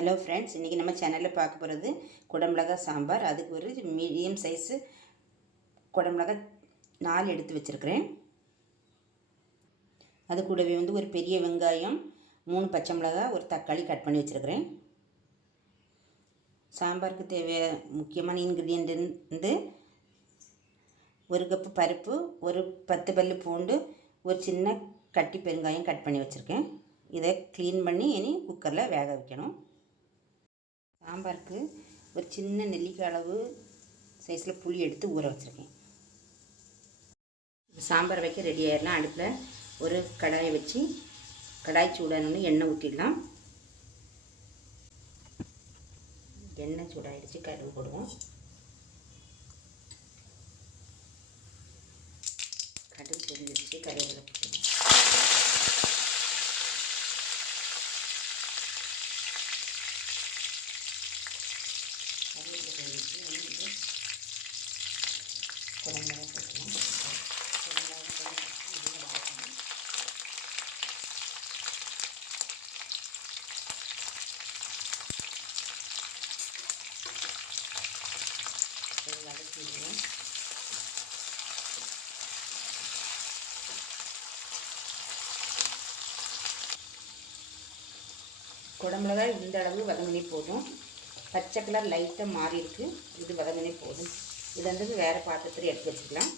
Hello friends இன்றைக்கி நம்ம சேனலில் பார்க்க போகிறது குடமிளகா சாம்பார். அதுக்கு ஒரு மீடியம் சைஸு குடமிளகா நாலு எடுத்து வச்சுருக்கிறேன். அது கூடவே வந்து ஒரு பெரிய வெங்காயம் மூணு பச்சை மிளகா ஒரு தக்காளி கட் பண்ணி வச்சுருக்கிறேன். சாம்பாருக்கு தேவைய முக்கியமான இன்க்ரீடியண்ட் வந்து ஒரு கப்பு பருப்பு ஒரு பத்து பல்லு பூண்டு ஒரு சின்ன கட்டி பெருங்காயம் கட் பண்ணி வச்சுருக்கேன். இதை க்ளீன் பண்ணி இனி குக்கரில் வேக வைக்கணும். சாம்பாருக்கு ஒரு சின்ன நெல்லிக்காய் அளவு சைஸில் புளி எடுத்து ஊற வச்சுருக்கேன். சாம்பார் வைக்க ரெடி ஆயிடலாம் அடுப்பில் ஒரு கடாயை வச்சு கடாய் சூடானோன்னு எண்ணெய் ஊற்றிடலாம் எண்ணெய் சூடாயிடுச்சு கருவு போடுவோம். கடுகு தெரிஞ்சிருச்சு கருவேப்பிலை கருவேப்பிலை வந்து வதக்கிடுவோம் குடமிளகாய் இந்த அளவு வதங்கினே போதும். பச்சை கலர் லைட்டாக மாறி இருக்கு. இது வதங்கினே போதும். இது வந்து வேறு பாத்திரத்தில் எடுத்து வச்சுக்கலாம்.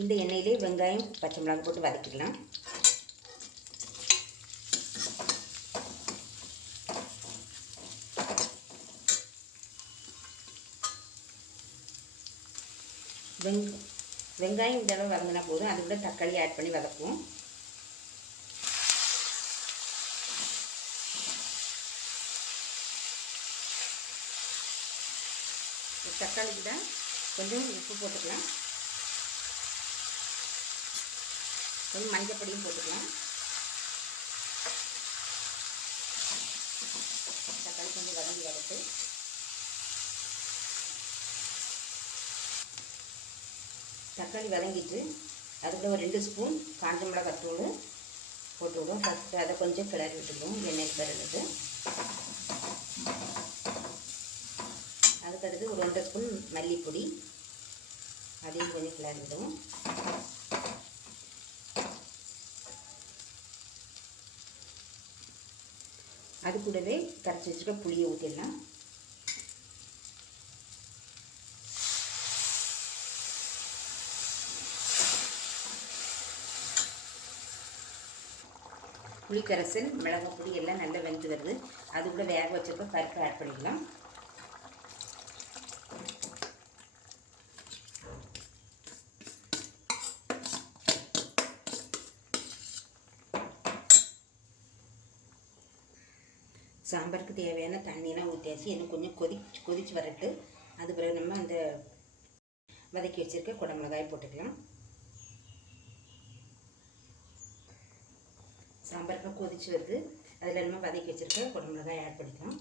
இந்த எண்ணெயிலே வெங்காயம் பச்சை மிளகாய் போட்டு வதக்கிக்கலாம். வெங் வெங்காயம் இந்த அளவு வதங்கினா போதும். அதை விட தக்காளி ஆட் பண்ணி வதக்குவோம். தக்காளிக்கு தான் கொஞ்சம் உப்பு போட்டுக்கலாம். கொஞ்சம் மஞ்சள் பொடியும் போட்டுக்கலாம். தக்காளி கொஞ்சம் வதங்கி வரட்டு தக்காளி வதங்கிட்டு அதுக்குள்ள ஒரு ரெண்டு ஸ்பூன் காஞ்ச மிளகாத்தூள் போட்டு விடுவோம். ஃபஸ்ட்டு அதை கொஞ்சம் கிளறி விட்டுடுவோம் எண்ணெய் பிறகு அடுத்தடுத்து ஒரு ஒன்றரை ஸ்பூன் மல்லிப்பொடி. அதையும் கொஞ்சம் கிளறி விடுவோம் அது கூடவே கரைச்சி வச்சுருக்க புளியை ஊற்றிடலாம் புளிக்கரைசல் மிளகாய் பொடி எல்லாம் நல்லா வெந்து வருது. அது கூட வேக வச்சப்போ பருப்பு ஆட் பண்ணிக்கலாம். சாம்பாருக்கு தேவையான தண்ணியெல்லாம் ஊற்றியாச்சு இன்னும் கொஞ்சம் கொதி கொதிச்சு வரட்டு. அது பிறகு நம்ம அந்த வதக்கி வச்சுருக்க குடமிளகாய் போட்டுக்கலாம். சாம்பாருக்கு கொதிச்சு வருது. அதில் நம்ம வதக்கி வச்சுருக்க குடமிளகாய் ஆட் பண்ணிக்கலாம்.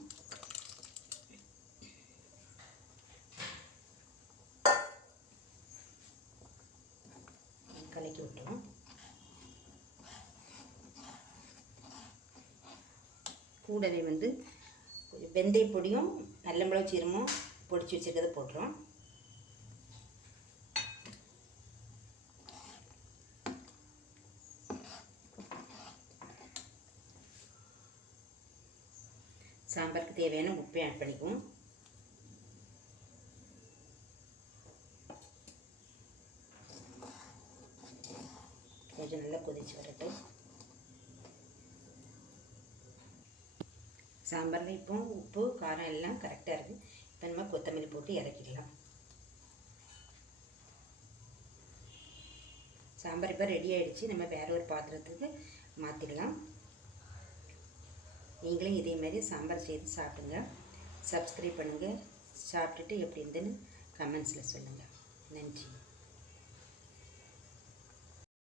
கூடவே வந்து வெந்தய பொடியும் நல்ல மிளகு சீரமும் பொடிச்சு வச்சுருக்கிறத போட்டுரும் சாம்பாருக்கு தேவையான உப்பை ஆட் பண்ணிக்குவோம். கொஞ்சம் நல்லா கொதிச்சு வரட்டும். சாம்பாரில் இப்போ உப்பு காரம் எல்லாம் கரெக்டாக இருக்குது இப்போ நம்ம கொத்தமல்லி போட்டு இறக்கிடலாம். சாம்பார் இப்போ ரெடி ஆகிடுச்சு நம்ம வேற ஒரு பாத்திரத்துக்கு மாற்றிடலாம் நீங்களும் இதே மாதிரி சாம்பார் செய்து சாப்பிடுங்க. சப்ஸ்கிரைப் பண்ணுங்கள் சாப்பிட்டுட்டு எப்படி இருந்துன்னு கமெண்ட்ஸில் சொல்லுங்கள் நன்றி.